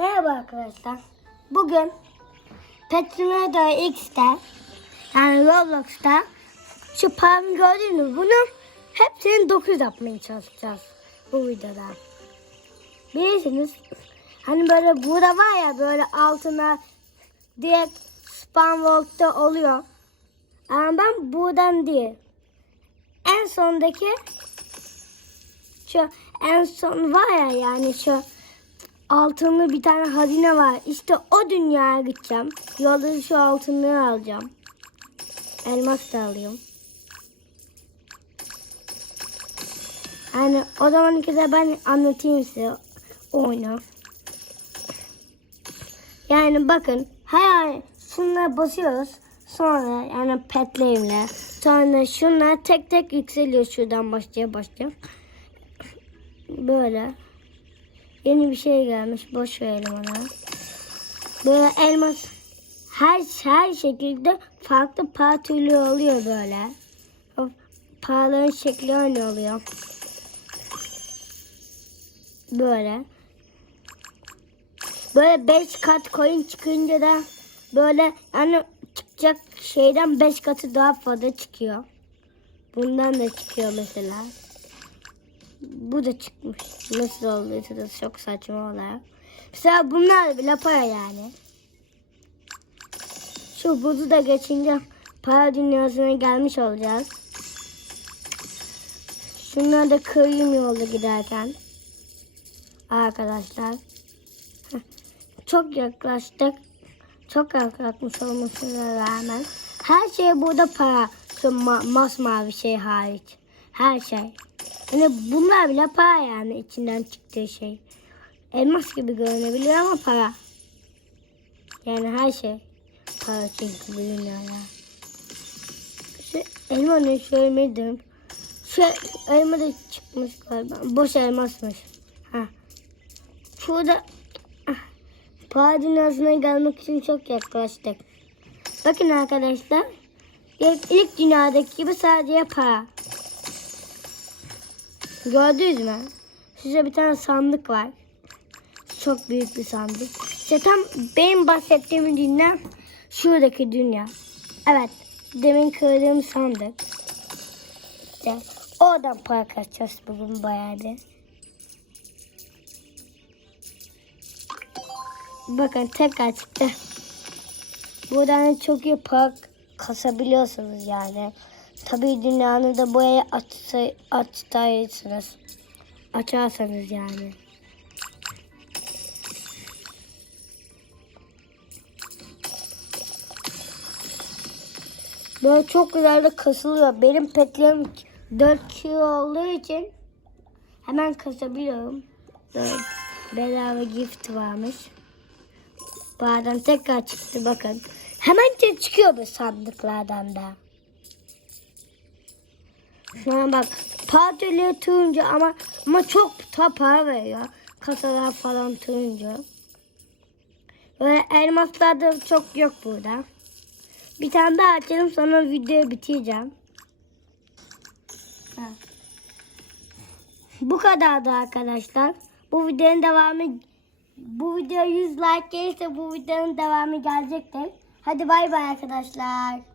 Merhaba arkadaşlar. Bugün Petromedo X'te yani Roblox'ta şu parmağımı gördünüz? Bunu hepsini 9 yapmaya çalışacağız bu videoda. Bilirsiniz hani böyle burada var ya böyle altına direkt spam world'da oluyor. Ama ben buradan değil. En sondaki şu en son var ya yani şu altınlı bir tane hazine var. İşte o dünyaya gideceğim. Yolda şu altınları alacağım. Elmas da alıyorum. Yani o zaman de ben anlatayım size oyunu. Yani bakın her şunlara basıyoruz. Sonra yani petlerimle. Sonra şunlar tek tek yükseliyor şuradan başlaya başlaya. Böyle. Yeni bir şey gelmiş. Boş verelim ona. Böyle elmas her her şekilde farklı para türlü oluyor böyle. O şekli öyle oluyor. Böyle. Böyle 5 kat coin çıkınca da böyle yani çıkacak şeyden 5 katı daha fazla çıkıyor. Bundan da çıkıyor mesela. Bu da çıkmış. Nasıl olduysa da çok saçma olarak. Mesela bunlar bile para yani. Şu buzu da geçince para dünyasına gelmiş olacağız. Şunları da kırayım yolda giderken. Arkadaşlar. Çok yaklaştık. Çok yaklaşmış olmasına rağmen. Her şey burada para. Şu ma masmavi şey hariç. Her şey. Yani bunlar bile para yani içinden çıktığı şey. Elmas gibi görünebilir ama para. Yani her şey para çünkü bu dünyada. Şu elma ne söylemedim. Şu elma da çıkmış galiba. Boş elmasmış. Ha. Şurada ah, para dünyasına gelmek için çok yaklaştık. Bakın arkadaşlar. İlk dünyadaki gibi sadece para. Gördünüz mü? Size bir tane sandık var. Çok büyük bir sandık. İşte tam benim bahsettiğim dünya şuradaki dünya. Evet. Demin kırdığım sandık. İşte oradan para kaçacağız bugün bayağı. Bakın tekrar çıktı. Buradan çok iyi para kasabiliyorsunuz yani. Tabii dünyanı da boyaya açsa, açtaysınız. Açarsanız yani. Böyle çok güzel de kasılıyor. Benim petlerim 4 kilo olduğu için hemen kasabiliyorum. Böyle bedava gift varmış. Bazen tekrar çıktı bakın. Hemen çıkıyor bu sandıklardan da. Şu an bak parçalı turuncu ama ama çok ta para veriyor. Kasalar falan turuncu. Böyle elmaslar da çok yok burada. Bir tane daha açalım sonra videoyu bitireceğim. Ha. Bu kadardı arkadaşlar. Bu videonun devamı bu video 100 like gelirse bu videonun devamı gelecektir. Hadi bay bay arkadaşlar.